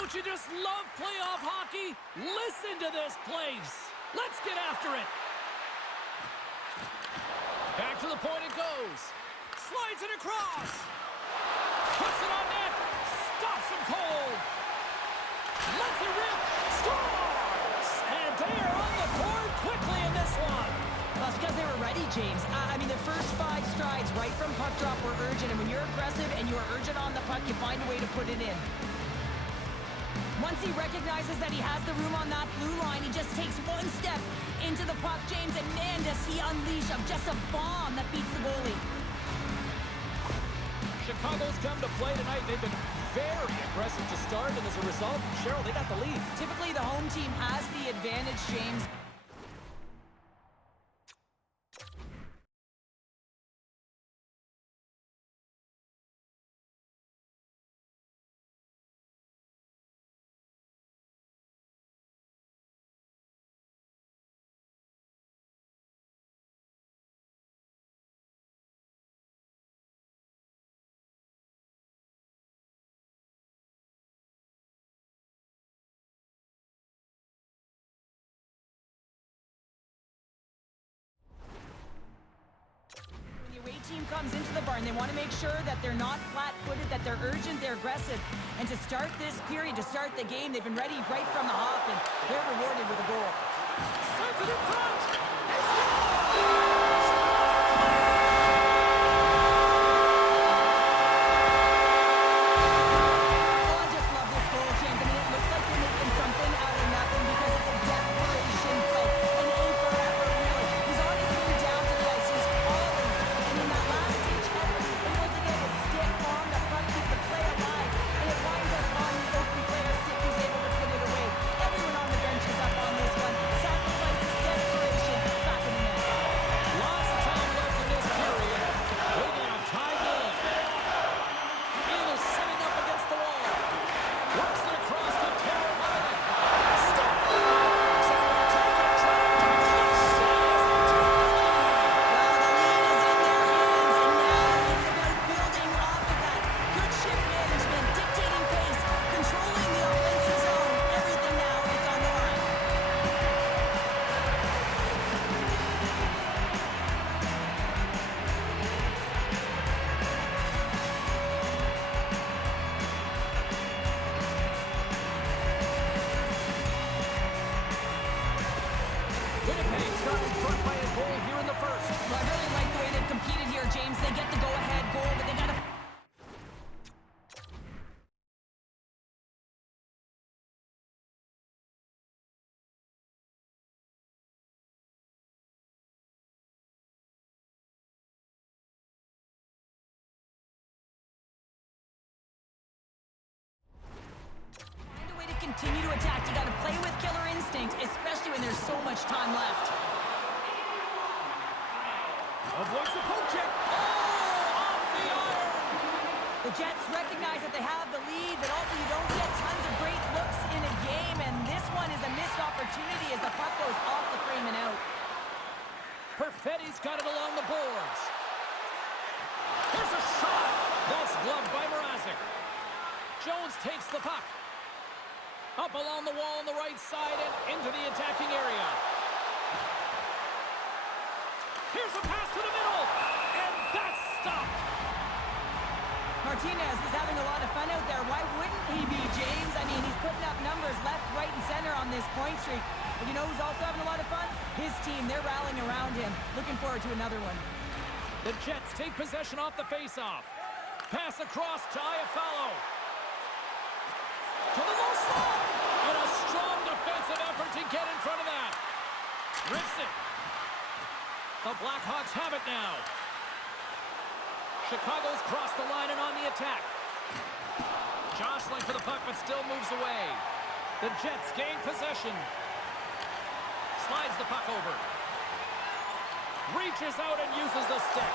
Don't you just love playoff hockey? Listen to this place. Let's get after it. Back to the point it goes. Slides it across. Puts it on net. Stops him cold. Lets it rip. Scores! And they are on the board quickly in this one. Well, it's because they were ready, James. I mean, the first 5 strides right from puck drop were urgent. And when you're aggressive and you're urgent on the puck, you find a way to put it in. Once he recognizes that he has the room on that blue line, he just takes one step into the puck, James, and man, does he unleash just a bomb that beats the goalie. Chicago's come to play tonight. They've been very aggressive to start, and as a result, Cheryl, they got the lead. Typically, the home team has the advantage, James. Team comes into the barn, they want to make sure that they're not flat-footed, that they're urgent, they're aggressive. And to start this period, to start the game, they've been ready right from the hop, and they're rewarded with a goal. Sends it in front! He scores! Continue to attack. You got to play with killer instinct, especially when there's so much time left. Avoids the poke check. Oh, off the iron. The Jets recognize that they have the lead, but also you don't get tons of great looks in a game, and this one is a missed opportunity as the puck goes off the frame and out. Perfetti's got it along the boards. Here's a shot. That's gloved by Mrazek. Jones takes the puck. Up along the wall on the right side and into the attacking area. Here's a pass to the middle, and that's stopped. Martinez is having a lot of fun out there. Why wouldn't he be, James? I mean, he's putting up numbers left, right, and center on this point streak. But you know who's also having a lot of fun? His team. They're rallying around him. Looking forward to another one. The Jets take possession off the faceoff. Pass across to Iafallo. To the low slot. And a strong defensive effort to get in front of that. Rips it. The Blackhawks have it now. Chicago's crossed the line and on the attack. Jostling for the puck, but still moves away. The Jets gain possession. Slides the puck over. Reaches out and uses the stick.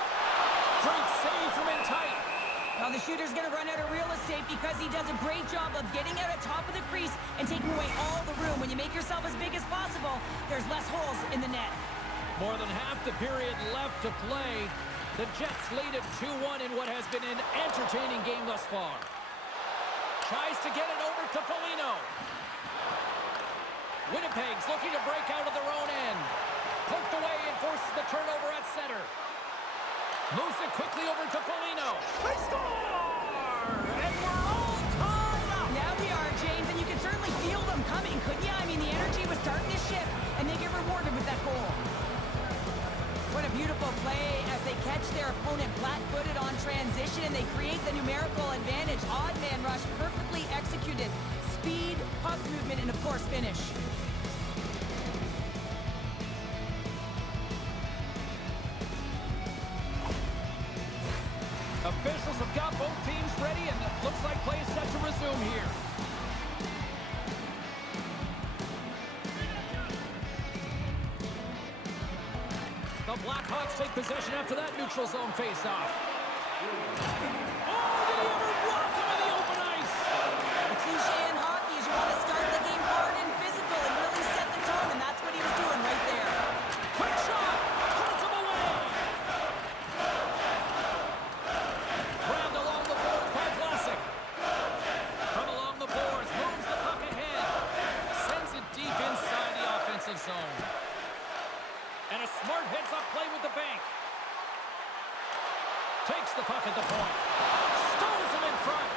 Great save from in tight. Now the shooter's going to run out of real estate because he does a great job of getting out at top of the crease and taking away all the room. When you make yourself as big as possible, there's less holes in the net. More than half the period left to play. The Jets lead it 2-1 in what has been an entertaining game thus far. Tries to get it over to Foligno. Winnipeg's looking to break out of their own end. Poked away and forces the turnover at center. Moves it quickly over to Foligno. They score! And we're all tied up! Now we are, James, and you can certainly feel them coming, couldn't you? I mean, the energy was starting to shift, and they get rewarded with that goal. What a beautiful play as they catch their opponent flat-footed on transition, and they create the numerical advantage. Odd man rush, perfectly executed. Speed, puck movement, and of course, finish. Officials have got both teams ready, and it looks like play is set to resume here. The Blackhawks take possession after that neutral zone face-off. Oh, did he ever block him in the open ice? The cliche in hockey is you want to start the game hard and physical and really set the tone, and that's what he was doing right there. Quick shot! Cuts him away! Grabbed along the boards by Vlasic. From along the boards, moves the puck ahead. Sends it deep inside the offensive zone. And a smart heads-up play with the bank. Takes the puck at the point. Stones him in front.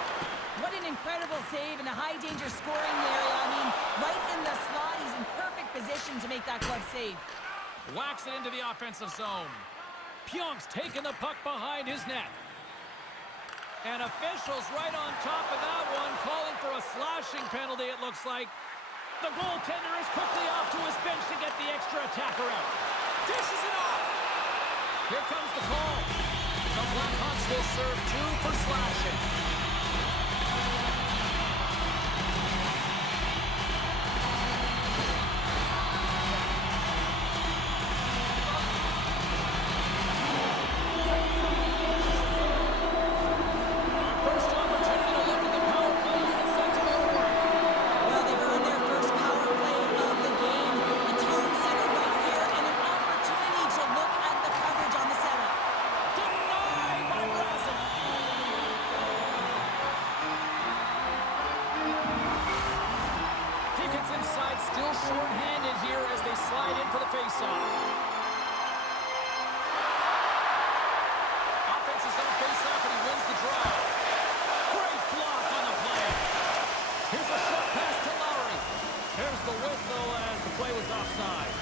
What an incredible save in a high-danger scoring area. I mean, right in the slot. He's in perfect position to make that glove save. Whacks it into the offensive zone. Pionk's taking the puck behind his net. And officials right on top of that one, calling for a slashing penalty, it looks like. The goaltender is quickly off to his bench to get the extra attacker out. Dishes it off. Here comes the call. The Blackhawks will serve 2 for slashing. First opportunity to look at the power play unit set to go to work. Well, they've earned their first power play of the game. A tone setter right here and an opportunity to look at the coverage on the setup. Denied by Brazic. Tickets inside, still short-handed here as they slide in for the face-off. Offense is on face-off and he wins the draw. Great block on the play. Here's a short pass to Lowry. Here's the whistle as the play was offside.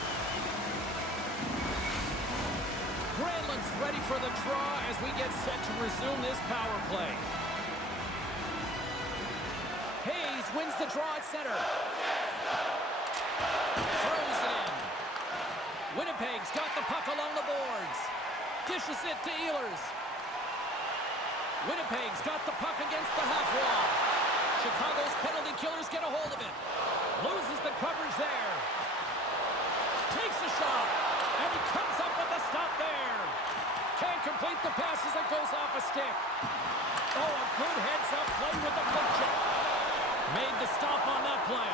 Granlund's ready for the draw as we get set to resume this power play. Hayes wins the draw at center. Throws it in. Winnipeg's got the puck along the boards. Dishes it to Ehlers. Winnipeg's got the puck against the half wall. Chicago's penalty killers get a hold of it. Loses the coverage there. Takes a shot. And he comes up with the stop there. Can't complete the pass as it goes off a stick. Oh, a good heads-up play with the puck check. Made the stop on that play.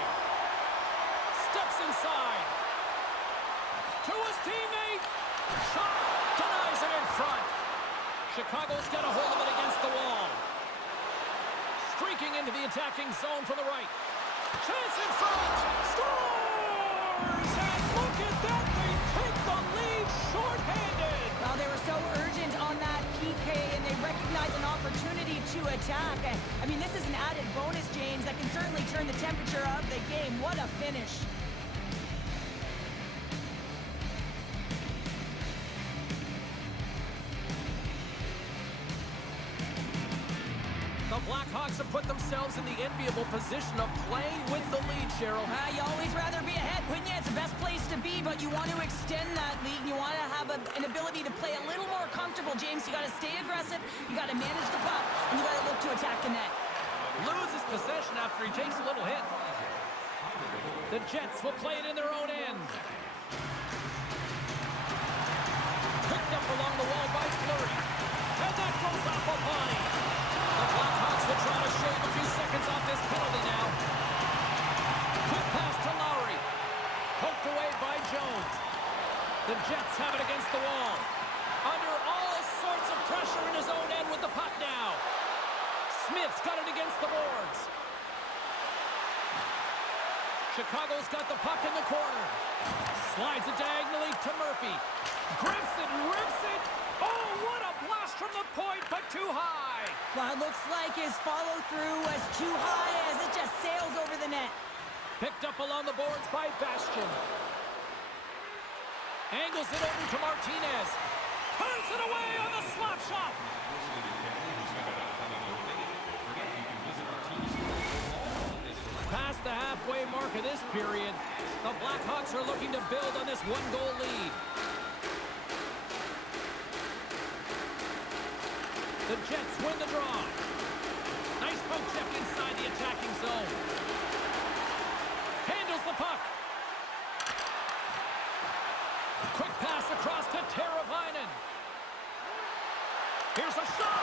Steps inside. To his teammate. Shot. Denies it in front. Chicago's got a hold of it against the wall. Streaking into the attacking zone from the right. Chance in front. Scores! And look at that. They take the lead shorthanded. Well, they were so urgent on that PK, and they recognized an opportunity to attack. I mean, this is an added bonus, James, that can certainly turn the temperature of the game. What a finish. The Blackhawks have put themselves in the enviable position of playing with the lead, Cheryl. You always rather be ahead, wouldn't you? It's the best place to be, but you want to extend that lead. You want to have an ability to play a little more comfortable, James. You got to stay aggressive, you got to manage the puck, and you got to look to attack the net. Loses possession after he takes a little hit. The Jets will play it in their own end. Picked up along the wall by Fleury. And that goes off a body. The Blackhawks will try to shave a few seconds off this penalty now. Quick pass to Lowry. Poked away by Jones. The Jets have it against the wall. Under all sorts of pressure in his own end with the puck now. Smith's got it against the boards. Chicago's got the puck in the corner. Slides it diagonally to Murphy. Grips it, rips it. Oh, what a blast from the point, but too high. Well, it looks like his follow-through was too high as it just sails over the net. Picked up along the boards by Bastian. Angles it over to Martinez. Turns it away on the slap shot. Past the halfway mark of this period, the Blackhawks are looking to build on this one-goal lead. The Jets win the draw. Nice poke check inside the attacking zone. Handles the puck. Quick pass across to Teravainen. Here's a shot.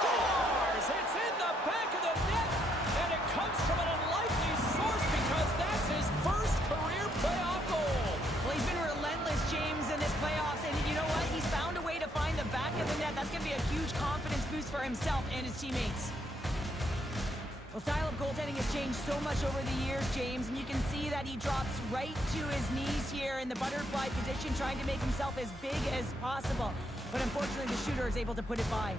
Scores! It's in the back of the net, and it comes from an unlikely source because that's his first career playoff goal. Well, he's been relentless, James, in this playoffs, and you know what? He's found a way to find the back of the net. That's going to be a huge confidence boost for himself and his teammates. Well, style of goaltending has changed so much over the years, James, and you can see that he drops right to his knees here in the butterfly position, trying to make himself as big as possible. But unfortunately, the shooter is able to put it by.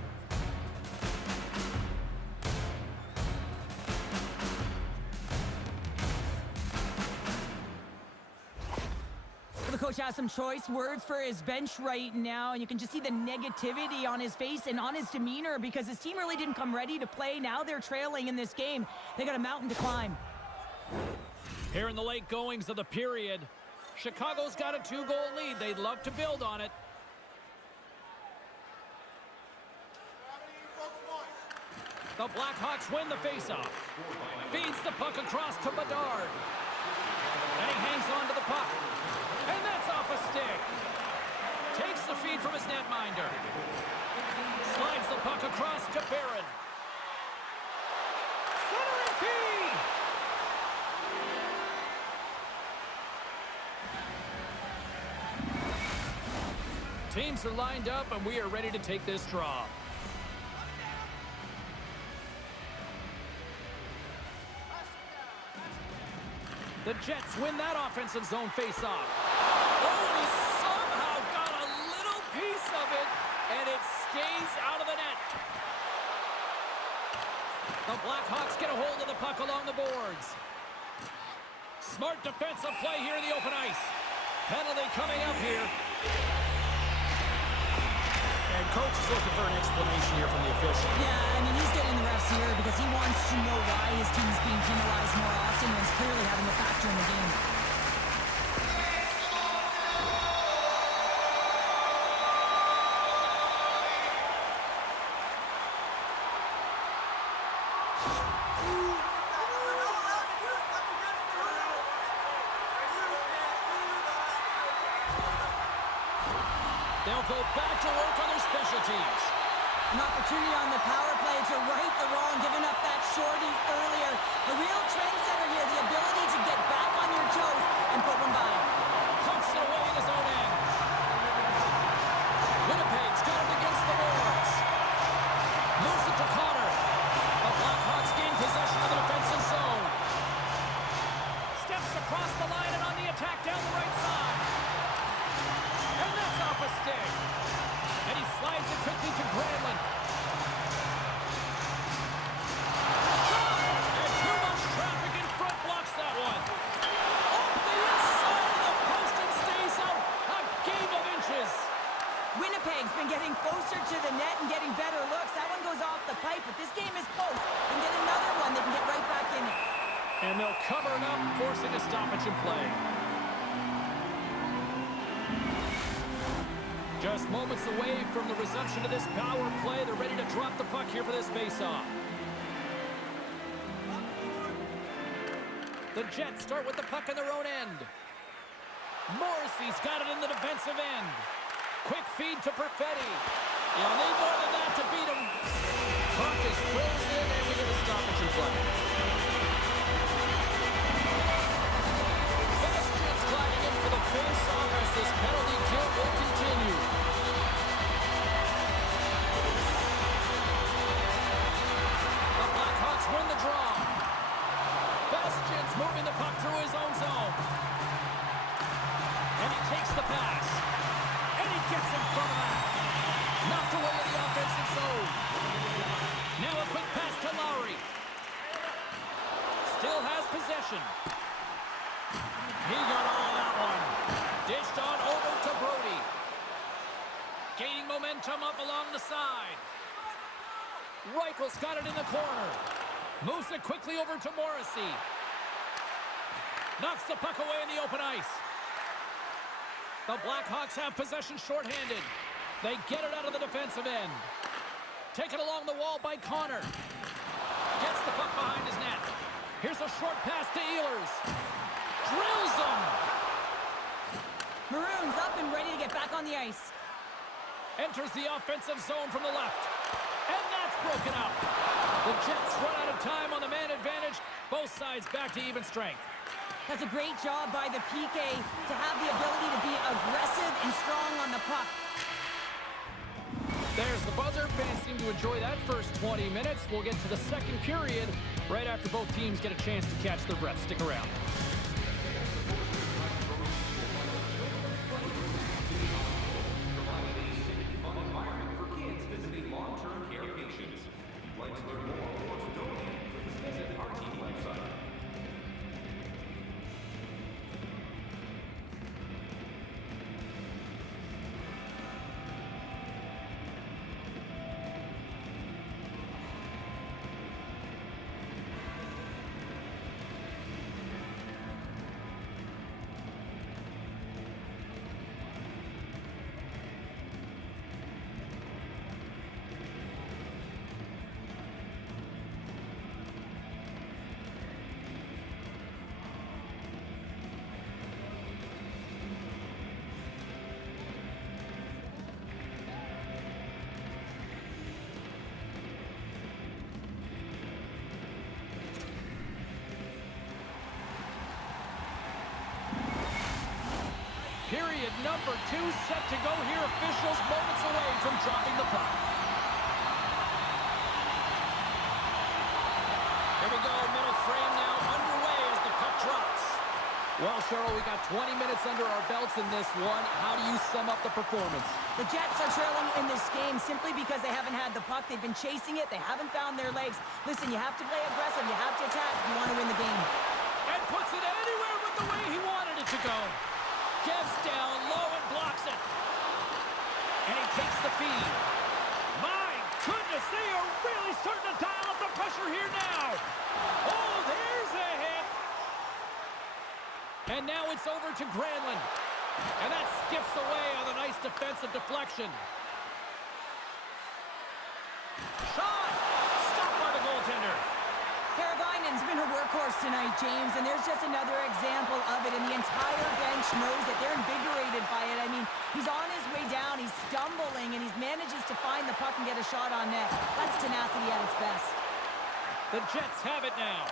The coach has some choice words for his bench right now, and you can just see the negativity on his face and on his demeanor because his team really didn't come ready to play. Now they're trailing in this game. They got a mountain to climb. Here in the late goings of the period, Chicago's got a 2-goal lead. They'd love to build on it. The Blackhawks win the faceoff. Feeds the puck across to Bedard. And he hangs on to the puck. And that's off a stick. Takes the feed from his netminder. Slides the puck across to Barron. Centering feed. Teams are lined up, and we are ready to take this draw. The Jets win that offensive zone faceoff. Oh, he somehow got a little piece of it, and it stays out of the net. The Blackhawks get a hold of the puck along the boards. Smart defensive play here in the open ice. Penalty coming up here. And coach is looking for an explanation here from the official. Yeah, I mean, he's getting the refs here because he wants to know why his team's being penalized more often and is clearly having a factor in the game. They'll go back to work on their special teams. An opportunity on the power play to right the wrong, giving up that shorty earlier. A real trendsetter here, the ability to get back on your toes and put one by. Pumps it away in his own end. Winnipeg's got it against the boards. Moves it to Connor. The Blackhawks gain possession of the defensive zone. Steps across the line and on the attack down the right side. And that's off a stick. And he slides it quickly to Granlund. Shot! And too much traffic in front blocks that one. Off the inside of the post and stays out a game of inches. Winnipeg's been getting closer to the net and getting better looks. That one goes off the pipe, but this game is close. And get another one, they can get right back in it. And they'll cover it up, forcing a stoppage in play. Just moments away from the resumption of this power play. They're ready to drop the puck here for this faceoff. The Jets start with the puck in their own end. Morrissey's got it in the defensive end. Quick feed to Perfetti. You'll need more than that to beat him. Puck is frozen, and we get a stoppage in play. Bastian's gliding in for the face-off as this penalty kill will continue. The Blackhawks win the draw. Bastian's moving the puck through his own Reichel's got it in the corner. Moves it quickly over to Morrissey. Knocks the puck away in the open ice. The Blackhawks have possession shorthanded. They get it out of the defensive end. Taken along the wall by Connor. Gets the puck behind his net. Here's a short pass to Ehlers. Drills him. Maroons up and ready to get back on the ice. Enters the offensive zone from the left. And that's broken up. The Jets run out of time on the man advantage. Both sides back to even strength. That's a great job by the PK to have the ability to be aggressive and strong on the puck. There's the buzzer. Fans seem to enjoy that first 20 minutes. We'll get to the second period right after both teams get a chance to catch their breath. Stick around. Period number 2 set to go here. Officials moments away from dropping the puck. Here we go. Middle frame now underway as the puck drops. Well, Cheryl, we got 20 minutes under our belts in this one. How do you sum up the performance? The Jets are trailing in this game simply because they haven't had the puck. They've been chasing it. They haven't found their legs. Listen, you have to play aggressive. You have to attack if you want to win the game. And puts it anywhere but the way he wanted it to go. Gets down low and blocks it. And he takes the feed. My goodness, they are really starting to dial up the pressure here now. Oh, there's a hit. And now it's over to Granlund. And that skips away on a nice defensive deflection. Shot! Stopped by the goaltender. Karavainen's been a workhorse tonight, James, and there's just another example of it, and the entire bench knows that they're invigorated by it. I mean, he's on his way down, he's stumbling, and he manages to find the puck and get a shot on net. That's tenacity at its best. The Jets have it now.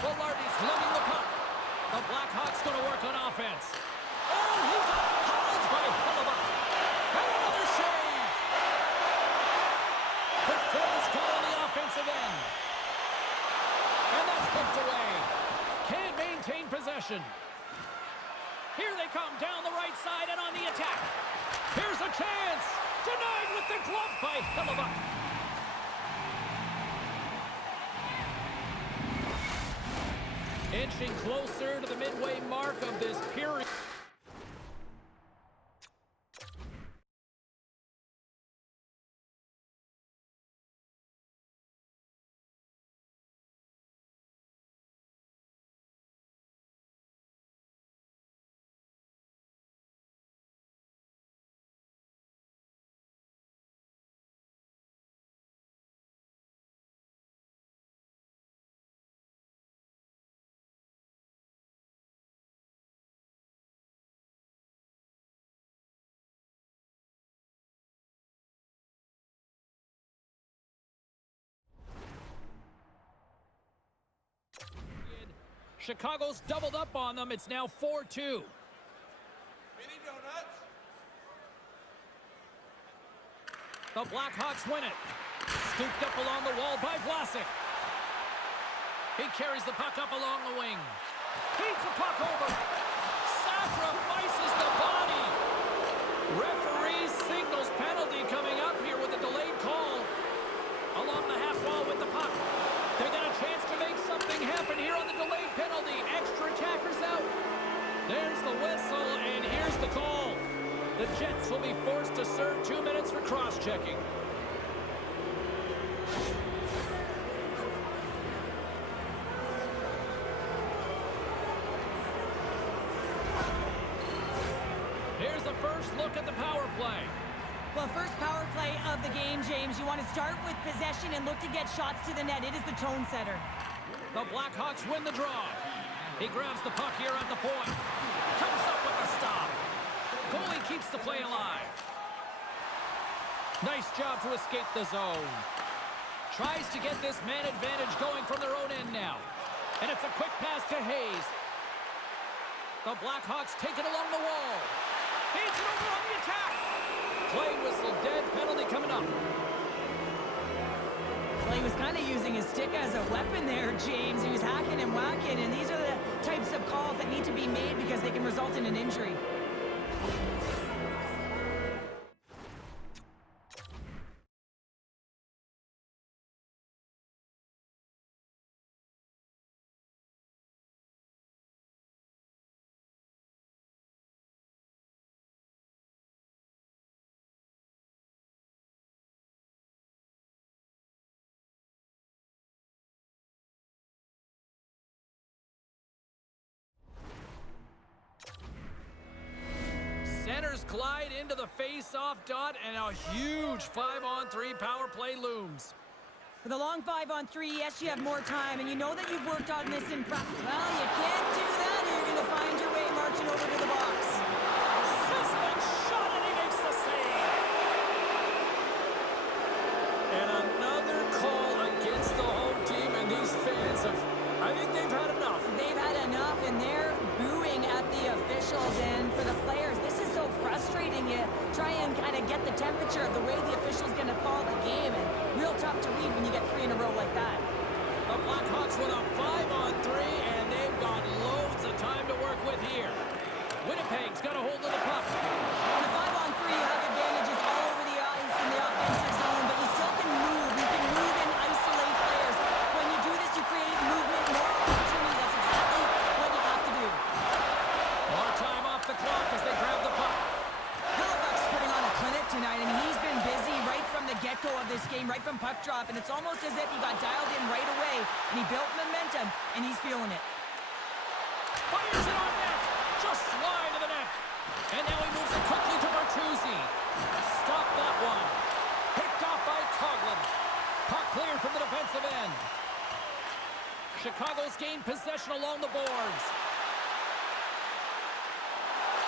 Velarde's lugging the puck. The Blackhawks going to work on offense. Oh, he got hauled by Hellebuyck. And another save. Performance call on the offensive end. And that's poked away. Can't maintain possession. Here they come down the right side and on the attack. Here's a chance. Denied with the glove by Hellebuyck. Inching closer to the midway mark of this period. Chicago's doubled up on them. It's now 4-2. Mini donuts. The Blackhawks win it. Scooped up along the wall by Vlasic. He carries the puck up along the wing. Feeds the puck over. Sacrifices the body. Referee signals penalty coming up here with a delayed call. Along the half wall with the puck. They got a chance to make something happen here on the delayed penalty. Extra attackers out. There's the whistle, and here's the call. The Jets will be forced to serve 2 minutes for cross-checking. look at the power play. Well, first power play of the game, James. You want to start with possession and look to get shots to the net. It is the tone setter. The Blackhawks win the draw. He grabs the puck here at the point. Comes up with a stop. Goalie keeps the play alive. Nice job to escape the zone. Tries to get this man advantage going from their own end now. And it's a quick pass to Hayes. The Blackhawks take it along the wall. Feeds it over on the attack. Play whistle dead. Penalty coming up. Well, he was kind of using his stick as a weapon there, James. He was hacking and whacking, and these are the types of calls that need to be made because they can result in an injury. Centers glide into the face-off dot, and a huge 5-on-3 power play looms. With a long 5-on-3, yes, you have more time, and you know that you've worked on this in practice. Well, you can't do that, or you're going to find your way marching over to the box. Sizzling shot, and he makes the save. And another call against the home team, and these fans I think they've had enough. They've had enough, and they're booing at the officials, and for the players, this is so frustrating. You try and kind of get the temperature of the way the official's going to call the game, and real tough to read when you get 3 in a row like that. The Blackhawks with a 5-on-3, and they've got loads of time to work with here. Winnipeg's got a hold of the puck. On the 5-on-3, you have advantages all over the ice in the offensive zone, but you still can move. You can move and isolate players. When you do this, you create movement, more opportunity. That's exactly what you have to do. More time off the clock as they grab the puck. Hillebuck's putting on a clinic tonight. I mean, he's been busy right from the get-go of this game, right from puck drop, and it's almost as if he got dialed in right away, and he built momentum, and he's feeling it. Fires it on net. Just slide to the net. And now he moves it quickly to Bertuzzi. Stop that one. Picked off by Coughlin. Puck cleared from the defensive end. Chicago's gained possession along the boards.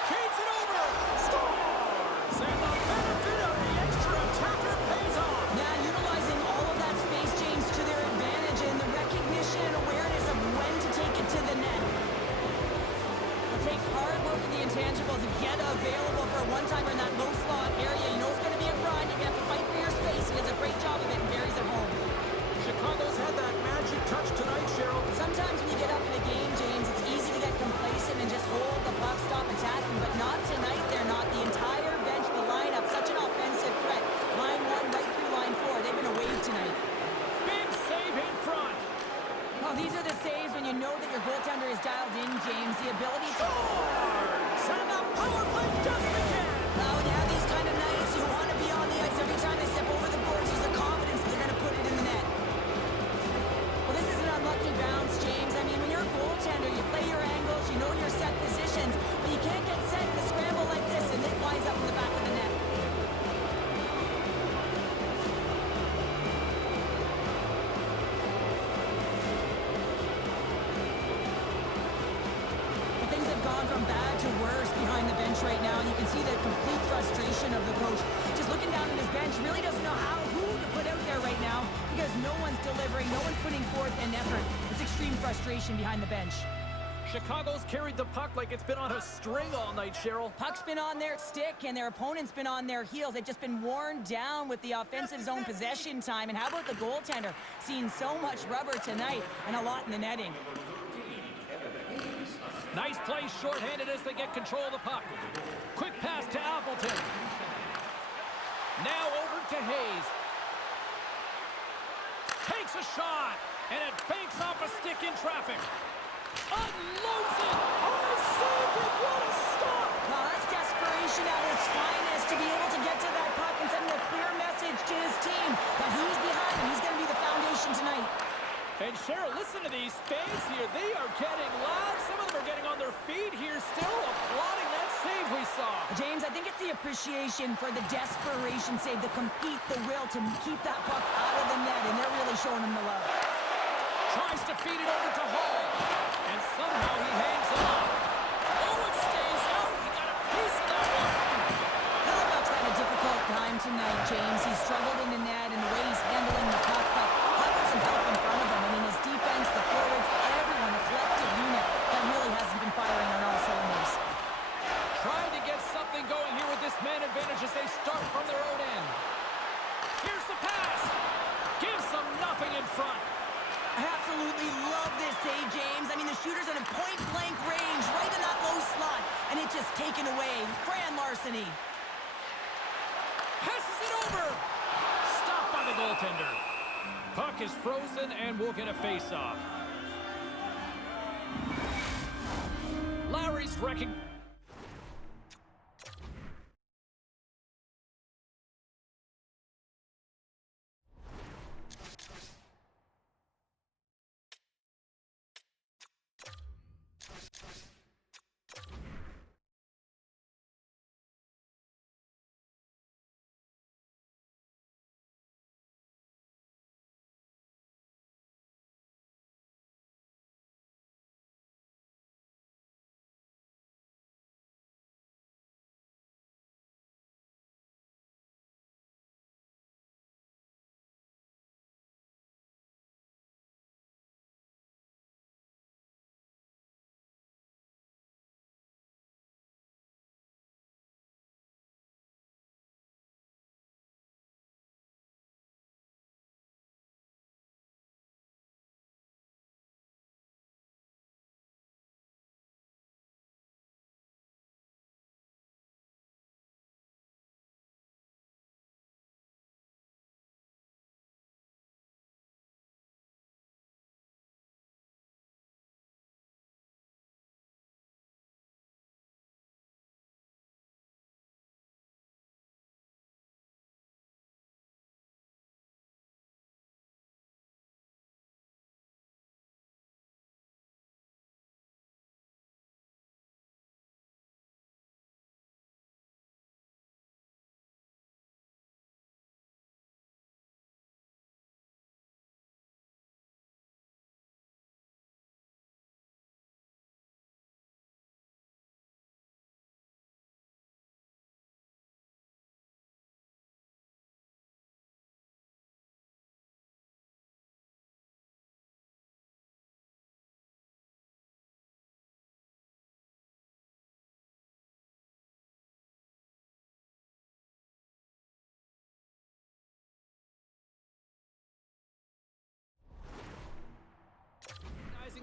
Feeds it over. Scores! And the benefit of the extra attacker pays off. Yeah, utilizing all of that space, James, to their advantage, and the recognition and awareness of when to take it to the net. It takes hard work of the intangibles to get available for a one-timer in that low slot area. You know it's going to be a grind. You're going to have to fight for your space. He does a great job of it and buries it home. Chicago's had that magic touch tonight, Cheryl. Sometimes when you get up in a game, James, it's easy to get complacent and just hold the puck, stop attacking, but not tonight. They're not. The entire bench, the lineup, such an offensive threat. Line 1 right through line 4. They've been a wave tonight. Big save in front. Oh, these are the saves when you know that your goaltender is dialed in, James. The ability to... Scores! And the power play does it again. When you have these kind of nights, you want to be on the ice. Every time they step over the boards, there's a confidence that they're going to put it in the net. Well, this is an unlucky bounce, James. I mean, when you're a goaltender, you play your angles, you know your set positions, but you can't get set in a scramble like this, and it winds up in the back of the net. But things have gone from bad to worse behind the bench right now, and you can see the complete frustration of the coach. Just looking down at his bench, really doesn't know who to put out there right now because no one's delivering, no one's putting forth an effort. It's extreme frustration behind the bench. Chicago's carried the puck like it's been on a string all night, Cheryl. Puck's been on their stick, and their opponent's been on their heels. They've just been worn down with the offensive zone possession time. And how about the goaltender? Seeing so much rubber tonight and a lot in the netting. Nice play shorthanded as they get control of the puck. Quick pass to Appleton. Now over to Hayes. Takes a shot, and it banks off a stick in traffic. Unloads it! Oh, saved it! What a stop! Well, that's desperation at its finest to be able to get to that puck and send a clear message to his team that he's behind him. He's going to be the foundation tonight. And Cheryl, listen Listen to these fans here. They are getting loud. Some of them are getting on their feet here still, applauding that save we saw. James, I think it's the appreciation for the desperation save, the compete, the will to keep that puck out of the net, and they're really showing him the love. Tries to feed it over to Hall, and somehow he hangs on. Oh, it stays out. He got a piece of that one. Hellebuyck's had a difficult time tonight, James. He's struggled in the net and the way he's handling the puck, but having some help in front of him. I mean, his defense, the forwards, everyone, a collective unit that really hasn't been firing on all cylinders. Trying to get something going here with this man advantage as they start from their own end. Here's the pass. Gives them nothing in front. I absolutely love this save, James. I mean, the shooter's in a point-blank range, right in that low slot, and it's just taken away. Grand larceny. Passes it over. Stopped by the goaltender. Puck is frozen, and we'll get a face-off. Lowry's wrecking.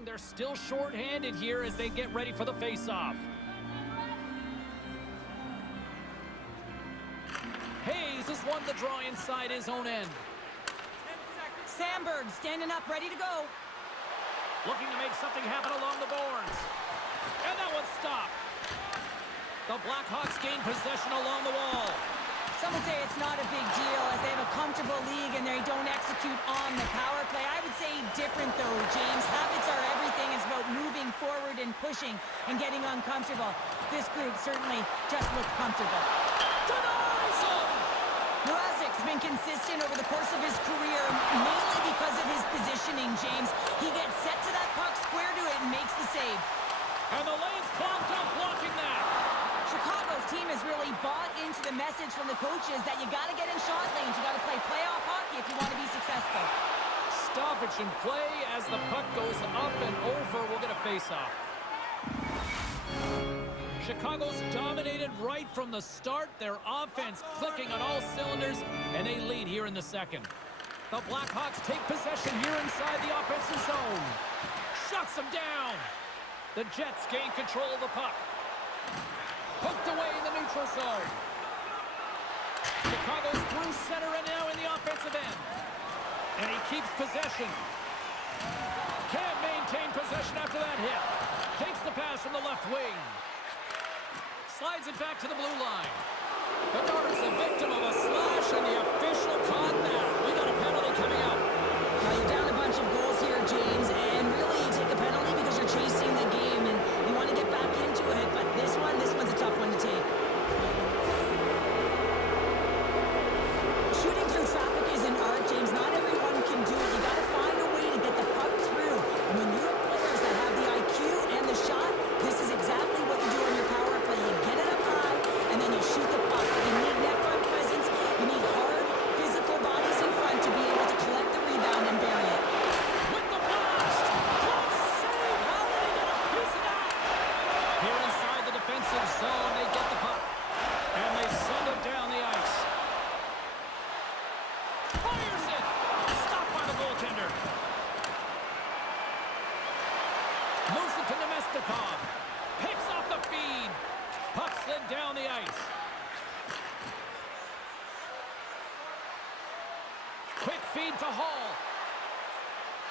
They're still short-handed here as they get ready for the face-off. Hayes has won the draw inside his own end. Sandberg standing up, ready to go. Looking to make something happen along the boards. And that one's stopped. The Blackhawks gain possession along the wall. Some would say it's not a big deal as they have a comfortable league and they don't execute on the power play. I would say different though, James. Habits are everything. It's about moving forward and pushing and getting uncomfortable. This group certainly just looked comfortable. Denies him! Mrazek's been consistent over the course of his career, mainly because of his positioning, James. He gets set to that puck, square to it, and makes the save. And the lane's clogged up blocking that. Chicago's team has really bought into the message from the coaches that you got to get in shot lanes. You got to play playoff hockey if you want to be successful. Stoppage in play as the puck goes up and over. We'll get a face-off. Chicago's dominated right from the start. Their offense clicking on all cylinders, and they lead here in the second. The Blackhawks take possession here inside the offensive zone. Shuts them down. The Jets gain control of the puck. Poked away in the neutral zone. Chicago's through center and now in the offensive end. And he keeps possession. Can't maintain possession after that hit. Takes the pass from the left wing. Slides it back to the blue line. Bedard's a victim of a slash, and the official caught that. We got a penalty coming up. Now you're down a bunch of goals here, James, and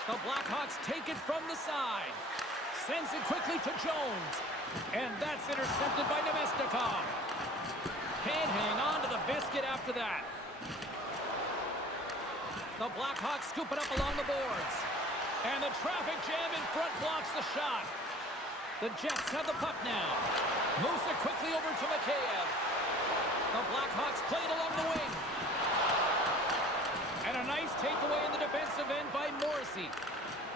The Blackhawks take it from the side. Sends it quickly to Jones. And that's intercepted by Nemestikov. Can't hang on to the biscuit after that. The Blackhawks scoop it up along the boards. And the traffic jam in front blocks the shot. The Jets have the puck now. Moves it quickly over to Mikheyev. The Blackhawks play it along the wing. And a nice takeaway in the defensive end by Morrissey.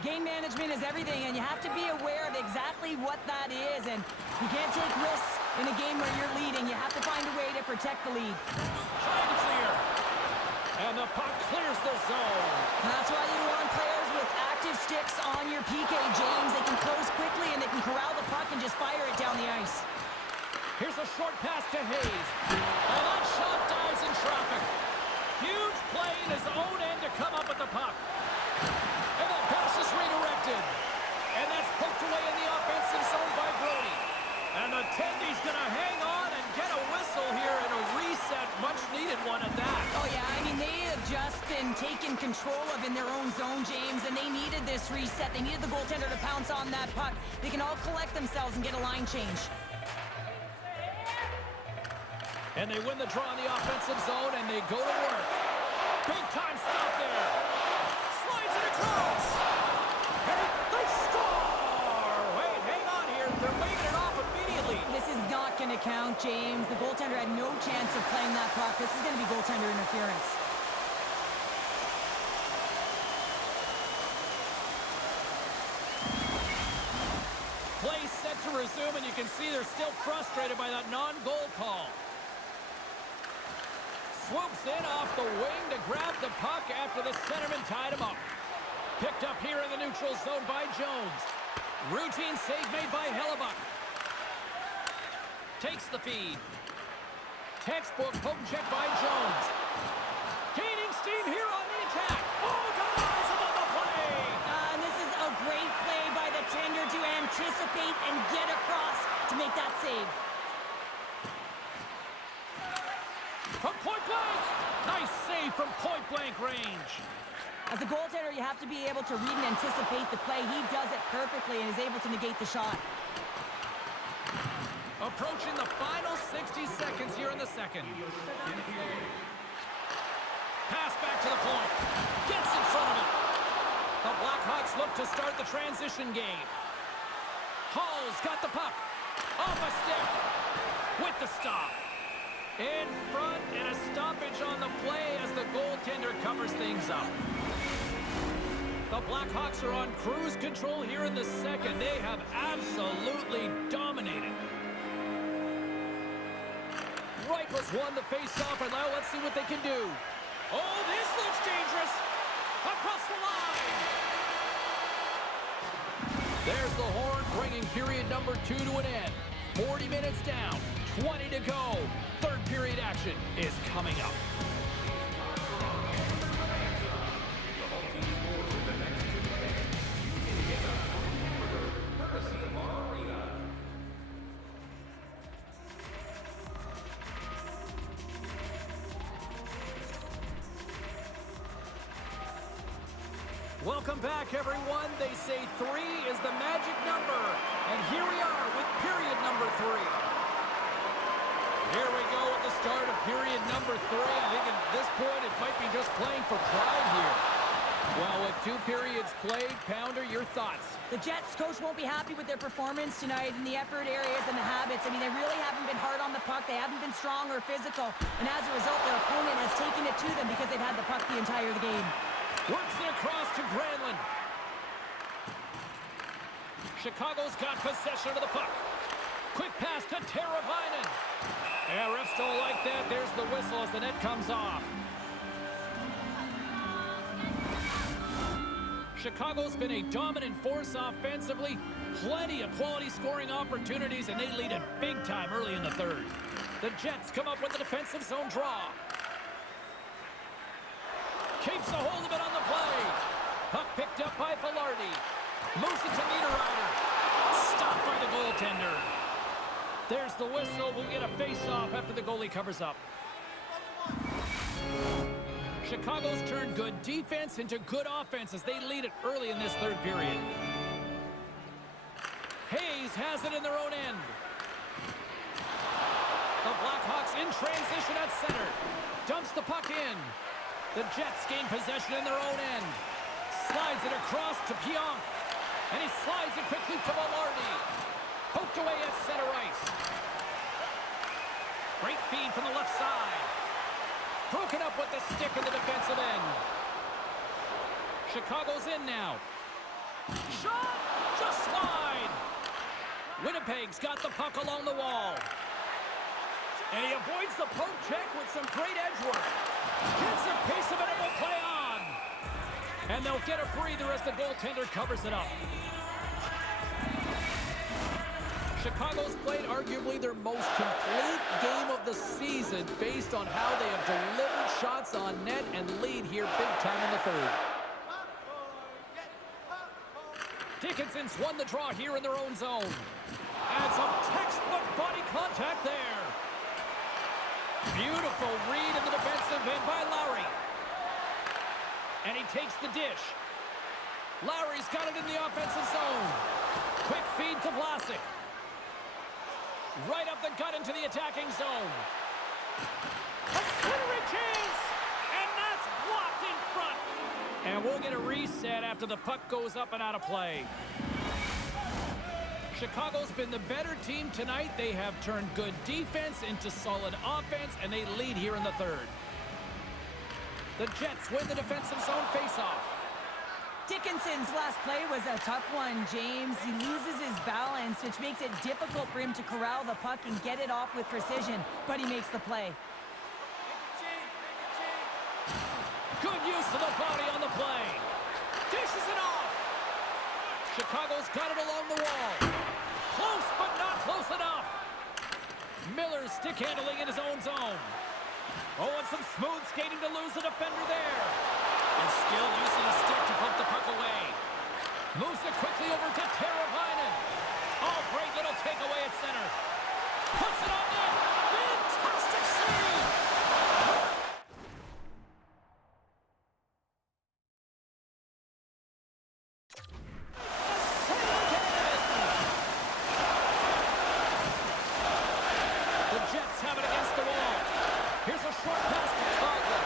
Game management is everything, and you have to be aware of exactly what that is. And you can't take risks in a game where you're leading. You have to find a way to protect the lead. Trying to clear. And the puck clears the zone. That's why you want players with active sticks on your PK, James. They can close quickly, and they can corral the puck and just fire it down the ice. Here's a short pass to Hayes. And that shot dives in traffic. Huge play in his own end to come up with the puck. And that pass is redirected. And that's poked away in the offensive zone by Brody. And the Tendy's going to hang on and get a whistle here and a reset. Much needed one at that. Oh, yeah. I mean, they have just been taken control of in their own zone, James, and they needed this reset. They needed the goaltender to pounce on that puck. They can all collect themselves and get a line change. And they win the draw in the offensive zone, and they go to work. Big time stop there. Slides it across. And they score! Wait, hang on here. They're waving it off immediately. This is not going to count, James. The goaltender had no chance of playing that puck. This is going to be goaltender interference. Play set to resume, and you can see they're still frustrated by that non-goal call. Swoops in off the wing to grab the puck after the centerman tied him up. Picked up here in the neutral zone by Jones. Routine save made by Hellebuck. Takes the feed. Textbook poke check by Jones. Gaining steam here on the attack. Oh, denies him on the play. And this is a great play by the tender to anticipate and get across to make that save. From point blank. Nice save from point blank range. As a goaltender, you have to be able to read and anticipate the play. He does it perfectly and is able to negate the shot. Approaching the final 60 seconds here in the second. Pass back to the point. Gets in front of it. The Blackhawks look to start the transition game. Hall's got the puck. Off a stick. With the stop. In front, and a stoppage on the play as the goaltender covers things up. The Blackhawks are on cruise control here in the second. They have absolutely dominated. Reichels won the face-off, and now let's see what they can do. Oh, this looks dangerous. Across the line. There's the horn, bringing period number 2 to an end. 40 minutes down, 20 to go. Third period action is coming up. Welcome back, everyone. They say 3 is the magic number. And here we are with period number 3. Here we go at the start of period number 3. I think at this point it might be just playing for pride here. Well, with 2 periods played, Pounder, your thoughts? The Jets coach won't be happy with their performance tonight in the effort areas and the habits. I mean, they really haven't been hard on the puck. They haven't been strong or physical. And as a result, their opponent has taken it to them because they've had the puck the entire game. Works it across to Granlund. Chicago's got possession of the puck. Quick pass to Teravainen. Yeah, refs don't like that. There's the whistle as the net comes off. Chicago's been a dominant force offensively. Plenty of quality scoring opportunities, and they lead it big time early in the third. The Jets come up with a defensive zone draw. Keeps a hold of it on the play. Puck picked up by Velarde. Moves it to Niederreiter. Stopped by the goaltender. There's the whistle. We'll get a face-off after the goalie covers up. Chicago's turned good defense into good offense as they lead it early in this third period. Hayes has it in their own end. The Blackhawks in transition at center. Dumps the puck in. The Jets gain possession in their own end. Slides it across to Pionk. And he slides it quickly to Velarde. Poked away at center ice. Great feed from the left side. Broken up with the stick in the defensive end. Chicago's in now. Shot! Just wide! Winnipeg's got the puck along the wall. And he avoids the poke check with some great edge work. Gets a piece of it and will play on. And they'll get a breather as the goaltender covers it up. Chicago's played arguably their most complete game of the season based on how they have delivered shots on net and lead here big time in the third. Dickinson's won the draw here in their own zone. And some textbook body contact there. Beautiful read in the defensive end by Lowry. And he takes the dish. Lowry's got it in the offensive zone. Quick feed to Vlasic. Right up the gut into the attacking zone. A centering chance! And that's blocked in front. And we'll get a reset after the puck goes up and out of play. Chicago's been the better team tonight. They have turned good defense into solid offense, and they lead here in the third. The Jets win the defensive zone faceoff. Dickinson's last play was a tough one, James. He loses his balance, which makes it difficult for him to corral the puck and get it off with precision, but he makes the play. Good use of the body on the play. Dishes it off. Chicago's got it along the wall. Close, but not close enough. Miller's stick handling in his own zone. Oh, and some smooth skating to lose the defender there. And skill using a stick to poke the puck away. Moves it quickly over to Teravainen. Oh, great little takeaway at center. Puts it on net. Fantastic save. The Jets have it against the wall. Here's a short pass to Coughlin.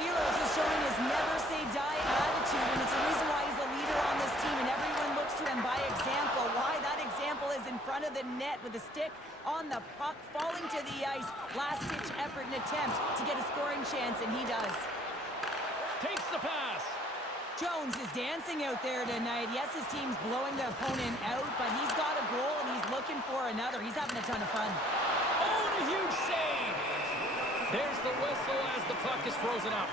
Ehlers is showing his never-say-die attitude, and it's a reason why he's the leader on this team, and everyone looks to him by example. Why that example is in front of the net with the stick on the puck, falling to the ice. Last-ditch effort and attempt to get a scoring chance, and he does. Takes the pass. Jones is dancing out there tonight. Yes, his team's blowing the opponent out, but he's got a goal, and he's looking for another. He's having a ton of fun. Oh, and a huge save. There's the whistle as the puck is frozen up.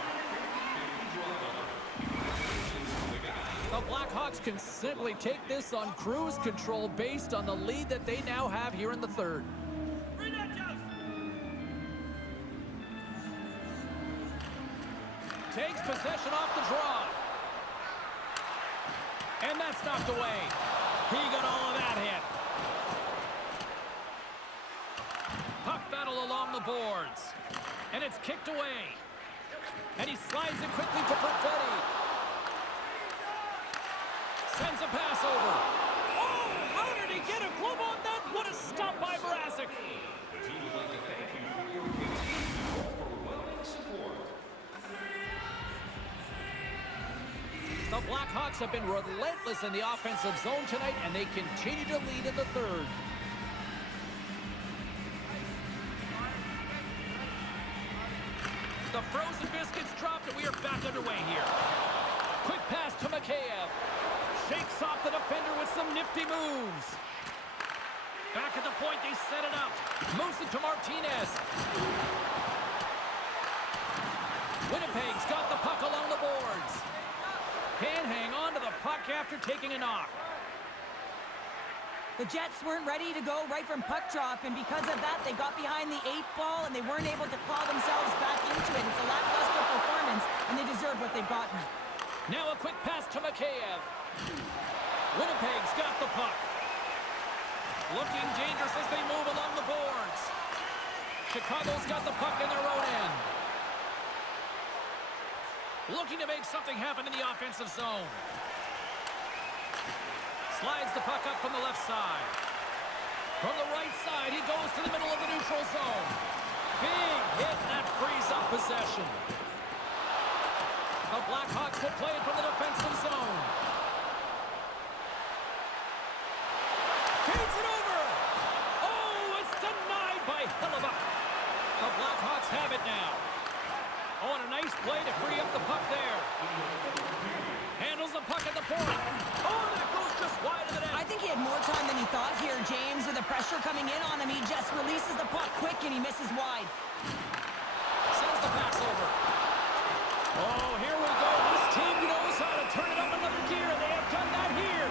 The Blackhawks can simply take this on cruise control based on the lead that they now have here in the third. Takes possession off the draw. And that's knocked away. He got all of that hit. Puck battle along the boards. And it's kicked away. And he slides it quickly to Perfetti. Sends a pass over. Oh, how did he get a glove on that? What a stop by Mrazek. The Blackhawks have been relentless in the offensive zone tonight, and they continue to lead in the third. The frozen biscuits dropped, and we are back underway here. Quick pass to Mikheyev. Shakes off the defender with some nifty moves. Back at the point, they set it up. Moves it to Martinez. Winnipeg's got the puck along the boards. Can't hang on to the puck after taking a knock. The Jets weren't ready to go right from puck drop, and because of that, they got behind the 8-ball, and they weren't able to claw themselves back into it. It's a lackluster performance, and they deserve what they've gotten. Now a quick pass to Mikheyev. Winnipeg's got the puck. Looking dangerous as they move along the boards. Chicago's got the puck in their own end. Looking to make something happen in the offensive zone. Slides the puck up from the left side. From the right side, he goes to the middle of the neutral zone. Big hit, that frees up possession. The Blackhawks will play it from the defensive zone. Feeds it over. Oh, it's denied by Hellebuck. The Blackhawks have it now. Oh, and a nice play to free up the puck there. Handles the puck at the point. Oh, that goes just wide of the net. I think he had more time than he thought here, James. With the pressure coming in on him, he just releases the puck quick and he misses wide. Sends the pass over. Oh, here we go. This team knows how to turn it up another gear, and they have done that here.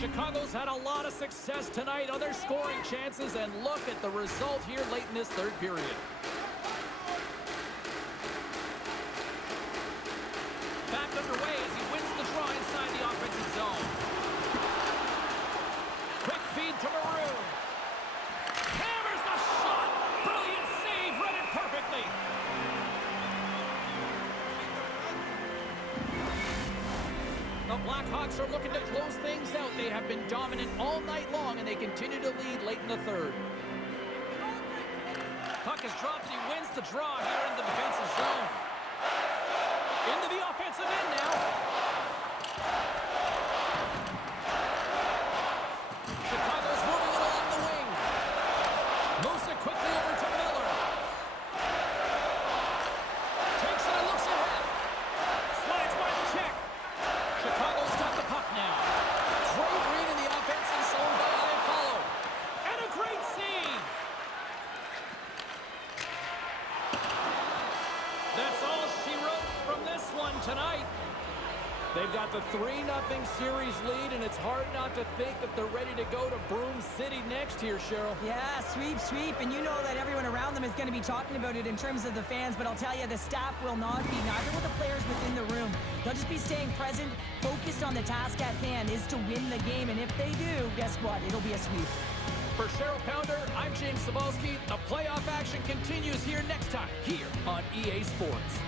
Chicago's had a lot of success tonight on their scoring chances, and look at the result here late in this third period. Back underway as he wins the draw inside the offensive zone. Quick feed to Maroon. Hammers the shot. Brilliant save. Read it perfectly. The Blackhawks are looking to close things out. They have been dominant all night long, and they continue to lead late in the third. Puck is dropped, and he wins the draw here in the defensive zone. Into the offensive end now. Chicago's moving it along the wing. Moves it quickly over to Miller. Takes it and looks ahead. Slides by the check. Chicago's got the puck now. Great read in the offensive zone by Iafallo. And a great save. That's all she wrote from this one tonight. They've got the 3-0 series lead, and it's hard not to think that they're ready to go to Broome City next here, Cheryl. Yeah, sweep, and you know that everyone around them is going to be talking about it in terms of the fans, but I'll tell you, the staff will not be, neither will the players within the room. They'll just be staying present, focused on the task at hand, is to win the game, and if they do, guess what? It'll be a sweep. For Cheryl Pounder, I'm James Cebulski. The playoff action continues here next time, here on EA Sports.